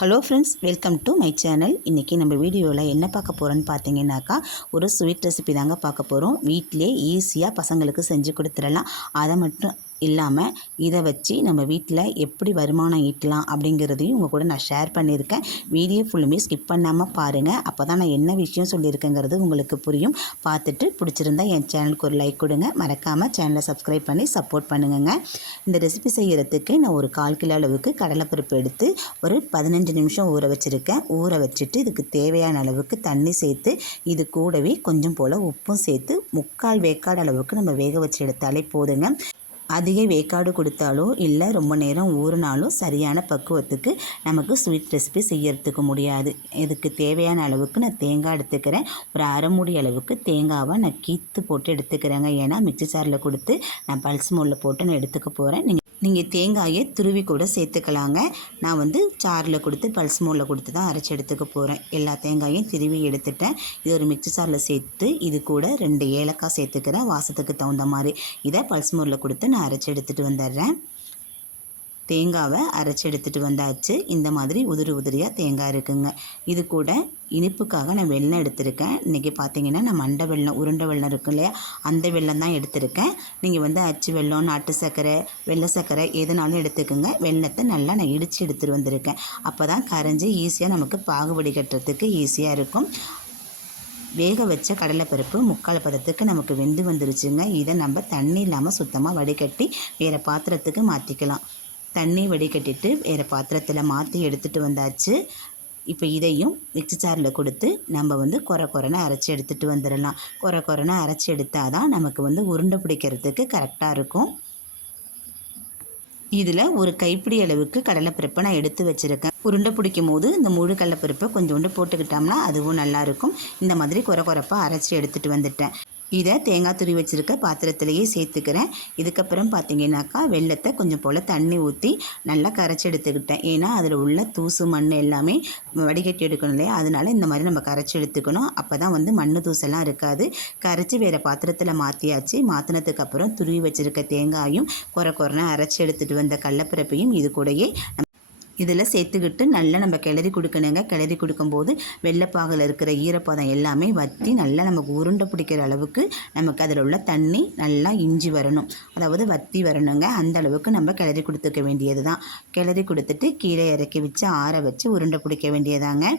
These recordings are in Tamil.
Hello friends, welcome to my channel. இன்றைக்கி நம்ம வீடியோவில் என்ன பார்க்க போகிறோன்னு பார்த்தீங்கன்னாக்கா, ஒரு ஸ்வீட் ரெசிபி தாங்க பார்க்க போகிறோம். வீட்டிலே ஈஸியாக பசங்களுக்கு செஞ்சு கொடுத்துடலாம். அதை மட்டும் இல்லாமல் இதை வச்சு நம்ம வீட்டில் எப்படி வருமானம் ஈட்டலாம் அப்படிங்கிறதையும் உங்கள் கூட நான் ஷேர் பண்ணியிருக்கேன். வீடியோ ஃபுல்லுமே ஸ்கிப் பண்ணாமல் பாருங்கள். அப்போ தான் நான் என்ன விஷயம் சொல்லியிருக்கேங்கிறது உங்களுக்கு புரியும். பார்த்துட்டு பிடிச்சிருந்தா என் சேனலுக்கு ஒரு லைக் கொடுங்க. மறக்காமல் சேனலை சப்ஸ்கிரைப் பண்ணி சப்போர்ட் பண்ணுங்க. இந்த ரெசிபி செய்கிறதுக்கு நான் ஒரு 1/4 கிலோ அளவுக்கு கடலைப்பருப்பு எடுத்து ஒரு 15 நிமிஷம் ஊற வச்சுருக்கேன். ஊற வச்சுட்டு இதுக்கு தேவையான அளவுக்கு தண்ணி சேர்த்து இது கூடவே கொஞ்சம் போல் உப்பும் சேர்த்து 3/4 வேக்காடு அளவுக்கு நம்ம வேக வச்சு எடுத்தாலே போதுங்க. அதிக வேக்காடு கொடுத்தாலோ இல்லை ரொம்ப நேரம் ஊறினாலும் சரியான பக்குவத்துக்கு நமக்கு ஸ்வீட் ரெசிபி செய்யறதுக்கு முடியாது. இதுக்கு தேவையான அளவுக்கு நான் தேங்காய் எடுத்துக்கிறேன். ஒரு அரை மூடி அளவுக்கு தேங்காவை நான் கீத்து போட்டு எடுத்துக்கிறேங்க. ஏன்னா மிக்ஸி ஜாரில் கொடுத்து நான் பல்ஸ் மோடில் போட்டு நான் எடுத்துக்க போகிறேன். நீங்கள் தேங்காயை துருவி கூட சேர்த்துக்கலாங்க. நான் வந்து சாரில் கொடுத்து பல்ஸ் மோடில் கொடுத்து தான் அரைச்சி எடுத்துக்க போகிறேன். எல்லா தேங்காயும் திருவி எடுத்துட்டேன். இது ஒரு மிக்ஸி ஜாரில் சேர்த்து இது கூட 2 ஏலக்காய் சேர்த்துக்கிறேன், வாசத்துக்கு தகுந்த மாதிரி. இதை பல்ஸ் மோடில் கொடுத்து நான் அரைச்சி எடுத்துகிட்டு வந்துடுறேன். தேங்காவை அரைச்சி எடுத்துகிட்டு வந்தாச்சு. இந்த மாதிரி உதிரியாக தேங்காய் இருக்குங்க. இது கூட இனிப்புக்காக நான் வெல்லம் எடுத்திருக்கேன். இன்றைக்கி பார்த்தீங்கன்னா நான் மண்டை வெல்லம், உருண்டை வெல்லம் இருக்கும் இல்லையா, அந்த வெல்லம் தான் எடுத்திருக்கேன். நீங்கள் வந்து அச்சு வெல்லம், நாட்டு சர்க்கரை, வெள்ளை சர்க்கரை எதுனாலும் எடுத்துக்கோங்க. வெல்லத்தை நல்லா நான் இடித்து எடுத்துகிட்டு வந்திருக்கேன். அப்போ தான் கரைஞ்சி ஈஸியாக நமக்கு பாகுபடி கட்டுறதுக்கு ஈஸியாக இருக்கும். வேக வச்ச கடலைப்பருப்பு 3/4 பதத்துக்கு நமக்கு வெந்து வந்துருச்சுங்க. இதை நம்ம தண்ணி இல்லாமல் சுத்தமாக வடிகட்டி வேறு பாத்திரத்துக்கு மாற்றிக்கலாம். தண்ணி வடிகட்டிட்டு வேறு பாத்திரத்தில் மாற்றி எடுத்துகிட்டு வந்தாச்சு. இப்போ இதையும் மிக்ஸி ஜாரில் கொடுத்து நம்ம வந்து கொரன்னு அரைச்சி எடுத்துகிட்டு வந்துடலாம். கொரன்னு அரைச்சி எடுத்தால் தான் நமக்கு வந்து உருண்டை பிடிக்கிறதுக்கு கரெக்டாக இருக்கும். இதில் ஒரு கைப்பிடி அளவுக்கு கடலைப்பருப்பை நான் எடுத்து வச்சுருக்கேன். உருண்டை பிடிக்கும் போது இந்த முழு கடலைப்பருப்பை கொஞ்சோண்டு போட்டுக்கிட்டோம்னா அதுவும் நல்லாயிருக்கும். இந்த மாதிரி கொரப்பாக அரைச்சி எடுத்துகிட்டு வந்துட்டேன். இதை தேங்காய் துருவி வச்சுருக்க பாத்திரத்திலேயே சேர்த்துக்கிறேன். இதுக்கப்புறம் பார்த்தீங்கன்னாக்கா வெல்லத்தை கொஞ்சம் போல் தண்ணி ஊற்றி நல்லா கரைச்சி எடுத்துக்கிட்டேன். ஏன்னா அதில் உள்ள தூசு மண் எல்லாமே வடிகட்டி எடுக்கணும் இல்லையா, அதனால இந்த மாதிரி நம்ம கரைச்சி எடுத்துக்கணும். அப்போ தான் வந்து மண் தூசெல்லாம் இருக்காது. கரைச்சி வேறு பாத்திரத்தில் மாற்றியாச்சு. மாற்றினதுக்கப்புறம் துருவி வச்சுருக்க தேங்காயும் கொரன்னு அரைச்சி எடுத்துகிட்டு வந்த கடலைப்பருப்பையும் இது கூடயே இதில் சேர்த்துக்கிட்டு நல்லா நம்ம கிளறி கொடுக்கணுங்க. கிளறி கொடுக்கும்போது வெள்ளைப்பாகில் இருக்கிற ஈரப்பதம் எல்லாமே வற்றி நல்லா நமக்கு உருண்டை பிடிக்கிற அளவுக்கு நமக்கு அதில் உள்ள தண்ணி நல்லா இஞ்சி வரணும், அதாவது வற்றி வரணுங்க. அந்த அளவுக்கு நம்ம கிளறி கொடுத்துக்க வேண்டியது தான். கிளறி கொடுத்துட்டு கீழே இறக்கி வச்சு ஆற வச்சு உருண்டை பிடிக்க வேண்டியதாங்க.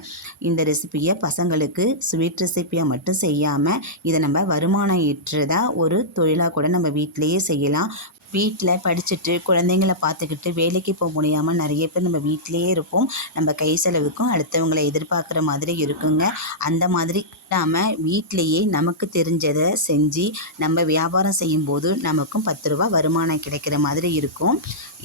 இந்த ரெசிப்பியை பசங்களுக்கு ஸ்வீட் ரெசிப்பியாக மட்டும் செய்யாமல் இதை நம்ம வருமானம் ஈட்டுறதா ஒரு தொழிலாக கூட நம்ம வீட்டிலையே செய்யலாம். வீட்டில் படிச்சுட்டு குழந்தைங்கள பார்த்துக்கிட்டு வேலைக்கு போக முடியாமல் நிறைய பேர் நம்ம வீட்டிலையே இருப்போம். நம்ம கை செலவுக்கும் அடுத்தவங்களை எதிர்பார்க்குற மாதிரி இருக்குங்க. அந்த மாதிரி இல்லாமல் வீட்டிலையே நமக்கு தெரிஞ்சதை செஞ்சு நம்ம வியாபாரம் செய்யும்போது நமக்கும் 10 ரூபா வருமானம் கிடைக்கிற மாதிரி இருக்கும்.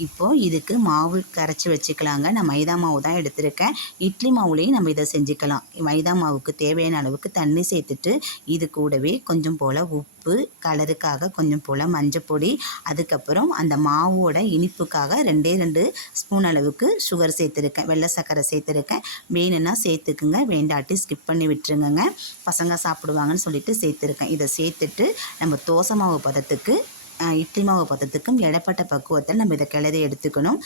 இப்போது இதுக்கு மாவு கரைச்சி வச்சுக்கலாங்க. நான் மைதா மாவு தான் எடுத்திருக்கேன். இட்லி மாவுலேயும் நம்ம இதை செஞ்சுக்கலாம். மைதா மாவுக்கு தேவையான அளவுக்கு தண்ணி சேர்த்துட்டு இது கூடவே கொஞ்சம் போல் உப்பு, கலருக்காக கொஞ்சம் போல் மஞ்சப்பொடி, அதுக்கப்புறம் அந்த மாவோட இனிப்புக்காக 2 ஸ்பூன் அளவுக்கு சுகர் சேர்த்துருக்கேன், வெள்ளை சர்க்கரை சேர்த்துருக்கேன். வேணும்னா சேர்த்துக்குங்க, வேண்டாட்டி ஸ்கிப் பண்ணி விட்டுருங்க. பசங்க சாப்பிடுவாங்கன்னு சொல்லிட்டு சேர்த்துருக்கேன். இதை சேர்த்துட்டு நம்ம தோசை மாவு பதத்துக்கு இட்லி மாவு பதத்துக்கும் இடப்பட்ட பக்குவத்தில் நம்ம இதை கிளறி எடுத்துக்கணும்.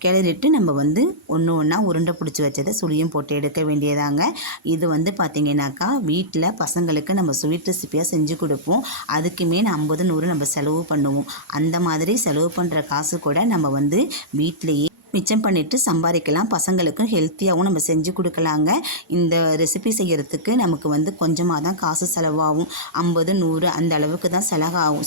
கிளறிட்டு நம்ம வந்து ஒன்றா உருண்டை பிடிச்சி வச்சதை சுழியும் போட்டு எடுக்க வேண்டியதாங்க. இது வந்து பார்த்திங்கனாக்கா வீட்டில் பசங்களுக்கு நம்ம ஸ்வீட் ரெசிப்பியாக செஞ்சு கொடுப்போம். அதுக்குமே 50 100 நம்ம செலவு பண்ணுவோம். அந்த மாதிரி செலவு பண்ணுற காசு கூட நம்ம வந்து வீட்டிலையே மிச்சம் பண்ணிவிட்டு சம்பாதிக்கலாம். பசங்களுக்கும் ஹெல்த்தியாகவும் நம்ம செஞ்சு கொடுக்கலாங்க. இந்த ரெசிபி செய்கிறதுக்கு நமக்கு வந்து கொஞ்சமாக தான் காசு செலவாகும். 50 100 அந்த அளவுக்கு தான்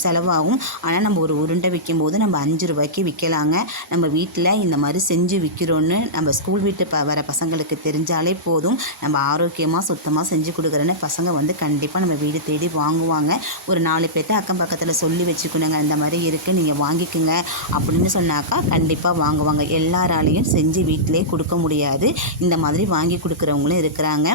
செலவாகும். ஆனால் நம்ம ஒரு உருண்டை விற்கும்போது நம்ம 5 ரூபாய்க்கு விற்கலாங்க. நம்ம வீட்டில் இந்த மாதிரி செஞ்சு விற்கிறோன்னு நம்ம ஸ்கூல் விட்டு வர பசங்களுக்கு தெரிஞ்சாலே போதும். நம்ம ஆரோக்கியமாக சுத்தமாக செஞ்சு கொடுக்குறேன்னு பசங்க வந்து கண்டிப்பாக நம்ம வீடு தேடி வாங்குவாங்க. ஒரு 4 பேர்ட்ட அக்கம் பக்கத்தில் சொல்லி வச்சுக்கணுங்க, இந்த மாதிரி இருக்குது நீங்கள் வாங்கிக்கோங்க அப்படின்னு சொன்னாக்கா கண்டிப்பாக வாங்குவாங்க. எல்லாராலையும் செஞ்சு வீட்டிலே கொடுக்க முடியாது. இந்த மாதிரி வாங்கி கொடுக்குறவங்களும் இருக்கிறாங்க.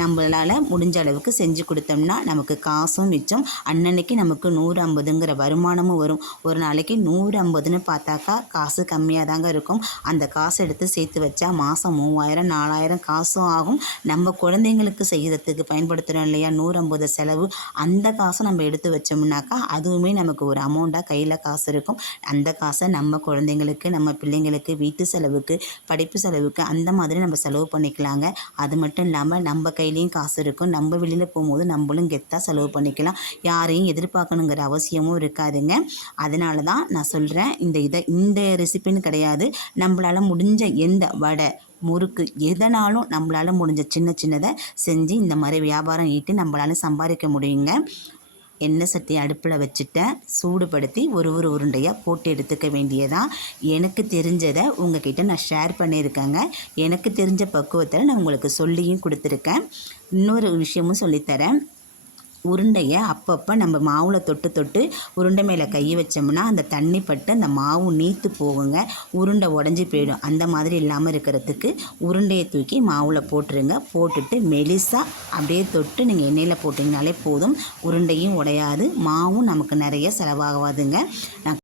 நம்மளால் முடிஞ்ச அளவுக்கு செஞ்சு கொடுத்தோம்னா நமக்கு காசும் மிச்சம். அன்னன்னைக்கு நமக்கு 150ங்கிற வருமானமும் வரும். ஒரு நாளைக்கு 150ன்னு பார்த்தாக்கா காசு கம்மியாக தாங்க இருக்கும். அந்த காசை எடுத்து சேர்த்து வச்சா மாதம் 3000 4000 காசும் ஆகும். நம்ம குழந்தைங்களுக்கு செய்கிறதுக்கு பயன்படுத்துகிறோம் இல்லையா, 150 செலவு, அந்த காசை நம்ம எடுத்து வச்சோம்னாக்கா அதுவுமே நமக்கு ஒரு அமௌண்ட்டாக கையில் காசு இருக்கும். அந்த காசை நம்ம குழந்தைங்களுக்கு நம்ம பிள்ளைங்களுக்கு வீட்டு செலவுக்கு, படிப்பு செலவுக்கு அந்த மாதிரி நம்ம செலவு பண்ணிக்கலாங்க. அது மட்டும் இல்லாமல் நம்ம கையிலையும் காசு இருக்கும். நம்ம வெளியில் போகும்போது நம்மளும் கெத்தாக செலவு பண்ணிக்கலாம். யாரையும் எதிர்பார்க்கணுங்கிற அவசியமும் இருக்காதுங்க. அதனால தான் நான் சொல்கிறேன், இந்த ரெசிபின்னு கிடையாது. நம்மளால் முடிஞ்ச எந்த வடை, முறுக்கு எதனாலும் நம்மளால் முடிஞ்ச சின்னதை செஞ்சு இந்த மாதிரி வியாபாரம் ஈட்டி நம்மளால சம்பாதிக்க முடியுங்க. எண்ணெய் சட்டி அடுப்பில் வச்சுட்டேன். சூடுபடுத்தி ஒரு உருண்டையாக போட்டு எடுத்துக்க வேண்டியதான். எனக்கு தெரிஞ்சதை உங்ககிட்ட நான் ஷேர் பண்ணியிருக்கேங்க. எனக்கு தெரிஞ்ச பக்குவத்தில் நான் உங்களுக்கு சொல்லியும் கொடுத்துருக்கேன். இன்னொரு விஷயமும் சொல்லித்தரேன். உருண்டையை அப்பப்போ நம்ம மாவில் தொட்டு உருண்டை மேலே கை வச்சோம்னா அந்த தண்ணி பட்டு அந்த மாவு நீத்து போகுங்க. உருண்டை உடஞ்சி போயிடும். அந்த மாதிரி இல்லாமல் இருக்கிறதுக்கு உருண்டையை தூக்கி மாவில் போட்டுருங்க. போட்டுட்டு மெலிசாக அப்படியே தொட்டு நீங்கள் எண்ணெயில் போட்டிங்கனாலே போதும். உருண்டையும் உடையாது, மாவும் நமக்கு நிறைய செலவாகாதுங்க. நான்